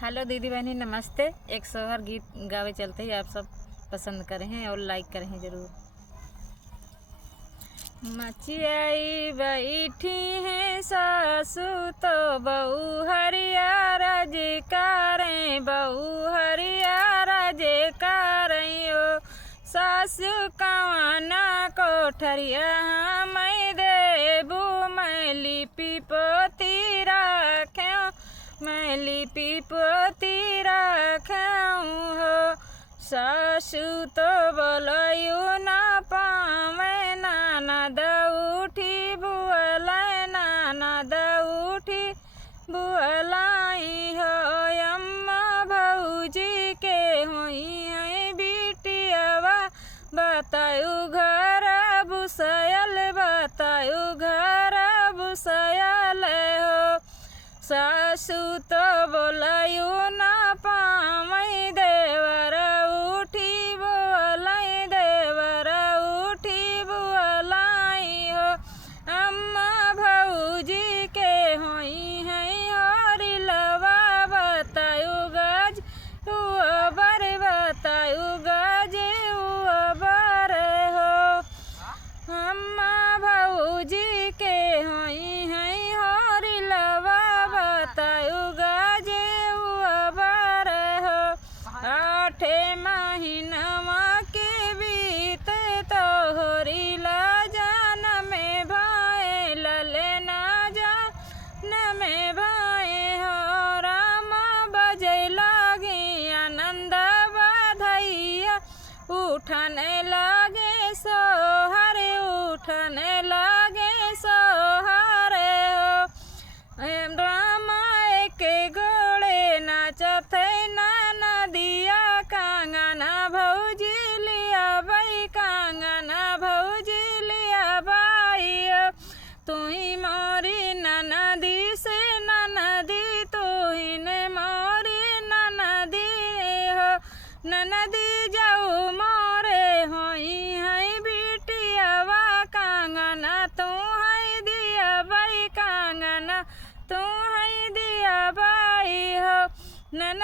Hello दीदी बहनी नमस्ते। एक सोहर गीत गावे चलते ही आप सब पसंद करें हैं और लाइक करें हैं ज़रूर। मचियाई बैठी हैं सासू तो बहू हरियारा जे कारें, बहू हरियारा जे कारें ओ सासू कवाना कोठरिया मैं देबू मैं लिपि पोती राख्यों, मैं लिपि पोती राख्यों हो। सासू तो बोलयू ना पावे ननद उठी बुअलाई, ननद उठी बुअलाई हो। अम्मा भौजी के होई है बिटियावा बतायू घर बुसयल, बतायू घर बुसयल हो। सासू तो बोलयू ना पावई देवर उठी बुअलाई, देवर उठी बुअलाई हो। अम्मा भौजी के होई है हरी लवा बतायू गज उबर, बतायू गज उबर हो। अम्मा भौजी के होई है हरी लवा बतायू गज उबर हो। 8 महीनवा के बीत तो होरी ला जान में भाई लले ना जान में भाई हो। राम बजे लागे आनंद बधैया, उठने लागे सोहर, उठने लागे सोहर हो। राम एक गोड़े नाचत नदिया, कांगना भौजी लिया बाई, कांगना भौजी लिया बाई। तू ही मोरी ननदी से ननदी, तू ही ने मोरी ननदी हो। ननदी जाऊ मोरे होई है बिटियावा, कांगना तू है दिया बाई, कांगना तू है दिया बाई हो। नन